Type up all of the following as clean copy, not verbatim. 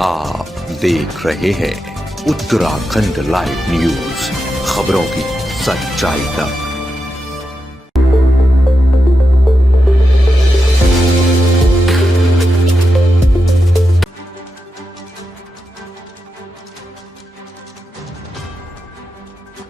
आप देख रहे हैं उत्तराखंड लाइव न्यूज, खबरों की सच्चाई तक।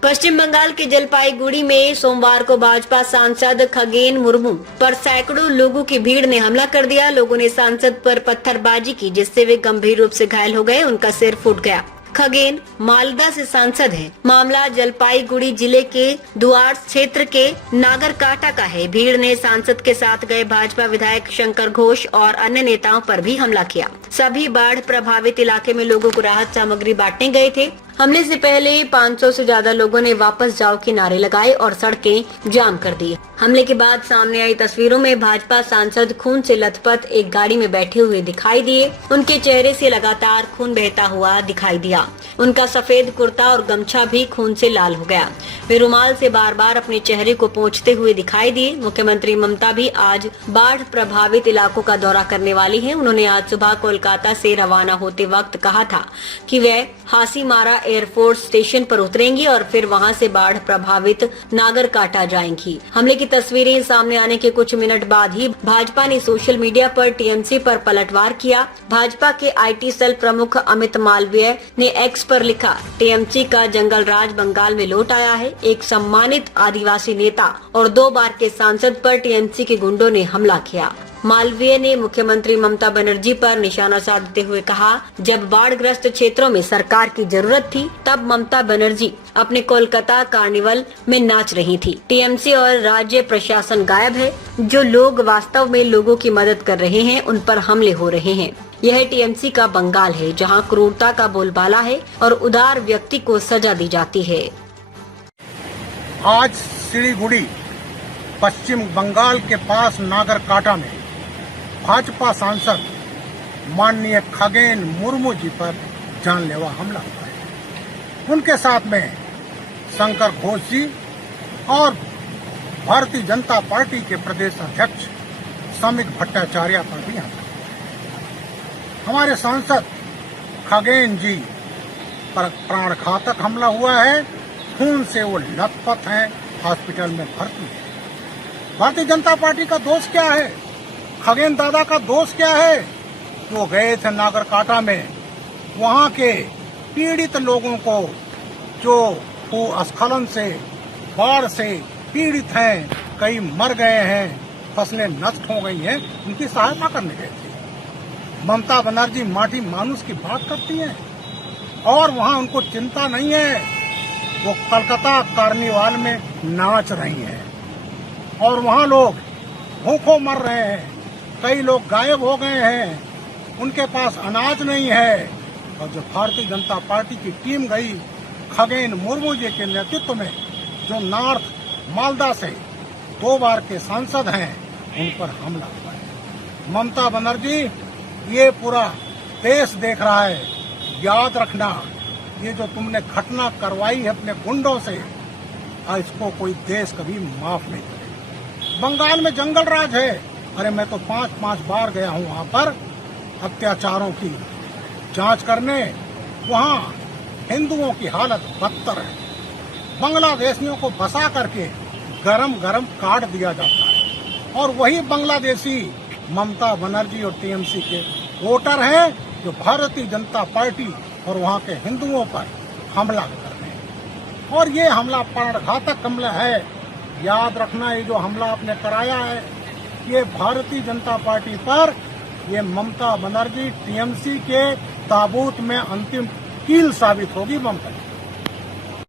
पश्चिम बंगाल के जलपाईगुड़ी में सोमवार को भाजपा सांसद खगेन मुर्मू पर सैकड़ों लोगों की भीड़ ने हमला कर दिया। लोगों ने सांसद पर पत्थरबाजी की, जिससे वे गंभीर रूप से घायल हो गए। उनका सिर फूट गया। खगेन मालदा से सांसद हैं। मामला जलपाईगुड़ी जिले के दुआर्स क्षेत्र के नागरकाटा का है। भीड़ ने सांसद के साथ गए भाजपा विधायक शंकर घोष और अन्य नेताओं पर भी हमला किया। सभी बाढ़ प्रभावित इलाके में लोगों को राहत सामग्री बांटने गए थे। हमले से पहले 500 से ज्यादा लोगों ने वापस जाओ के नारे लगाए और सड़कें जाम कर दी। हमले के बाद सामने आई तस्वीरों में भाजपा सांसद खून से लथपथ एक गाड़ी में बैठे हुए दिखाई दिए। उनके चेहरे से लगातार खून बहता हुआ दिखाई दिया। उनका सफेद कुर्ता और गमछा भी खून से लाल हो गया। वे रुमाल से बार बार अपने चेहरे को पोंछते हुए दिखाई दिए। मुख्यमंत्री ममता भी आज बाढ़ प्रभावित इलाकों का दौरा करने वाली हैं। उन्होंने आज सुबह कोलकाता से रवाना होते वक्त कहा था कि वे हासीमारा एयरफोर्स स्टेशन पर उतरेंगी और फिर वहां से बाढ़ प्रभावित नागरकाटा जाएंगी। हमले की तस्वीरें सामने आने के कुछ मिनट बाद ही भाजपा ने सोशल मीडिया पर टीएमसी पर पलटवार किया। भाजपा के आईटी सेल प्रमुख अमित मालवीय ने एक्स पर लिखा, टीएमसी का जंगल राज बंगाल में लौट आया है। एक सम्मानित आदिवासी नेता और 2 बार के सांसद पर टीएमसी के गुंडों ने हमला किया। मालवीय ने मुख्यमंत्री ममता बनर्जी पर निशाना साधते हुए कहा, जब बाढ़ग्रस्त क्षेत्रों में सरकार की जरूरत थी तब ममता बनर्जी अपने कोलकाता कार्निवल में नाच रही थी। टीएमसी और राज्य प्रशासन गायब है। जो लोग वास्तव में लोगों की मदद कर रहे हैं उन पर हमले हो रहे हैं। यह टीएमसी का बंगाल है, जहां क्रूरता का बोलबाला है और उदार व्यक्ति को सजा दी जाती है। आज सिलीगुड़ी पश्चिम बंगाल के पास नागरकाटा में भाजपा सांसद माननीय खगेन मुर्मू जी पर जानलेवा हमला हुआ है। उनके साथ में शंकर घोष जी और भारतीय जनता पार्टी के प्रदेश अध्यक्ष समित भट्टाचार्य पर भी हमला। हमारे सांसद खगेन जी पर प्राणघातक हमला हुआ है। खून से वो लथपथ हैं, हॉस्पिटल में भर्ती है। भारतीय जनता पार्टी का दोष क्या है? खगेन दादा का दोष क्या है? वो गए थे नागरकाटा में, वहां के पीड़ित लोगों को जो भूस्खलन से बाढ़ से पीड़ित हैं, कई मर गए हैं, फसलें नष्ट हो गई हैं, उनकी सहायता करने गए थे। ममता बनर्जी माटी मानुष की बात करती हैं और वहां उनको चिंता नहीं है। वो कलकत्ता कार्निवाल में नाच रही हैं और वहां लोग भूखों मर रहे हैं। कई लोग गायब हो गए हैं, उनके पास अनाज नहीं है। और जो भारतीय जनता पार्टी की टीम गई खगेन मुर्मू जी के नेतृत्व में, जो नॉर्थ मालदा से 2 बार के सांसद हैं, उन पर हमला हुआ है। ममता बनर्जी, ये पूरा देश देख रहा है। याद रखना, ये जो तुमने घटना करवाई है अपने गुंडों से, इसको कोई देश कभी माफ नहीं करेगा। बंगाल में जंगल राज है। अरे मैं तो 5 बार गया हूँ वहाँ पर अत्याचारों की जांच करने। वहाँ हिंदुओं की हालत बदतर है। बांग्लादेशियों को बसा करके गरम काट दिया जाता है और वही बांग्लादेशी ममता बनर्जी और टीएमसी के वोटर हैं जो भारतीय जनता पार्टी और वहाँ के हिंदुओं पर हमला कर रहे हैं। और ये हमला प्राणघातक हमला है। याद रखना, ये जो हमला आपने कराया है, ये भारतीय जनता पार्टी पर, ये ममता बनर्जी टीएमसी के ताबूत में अंतिम कील साबित होगी। ममता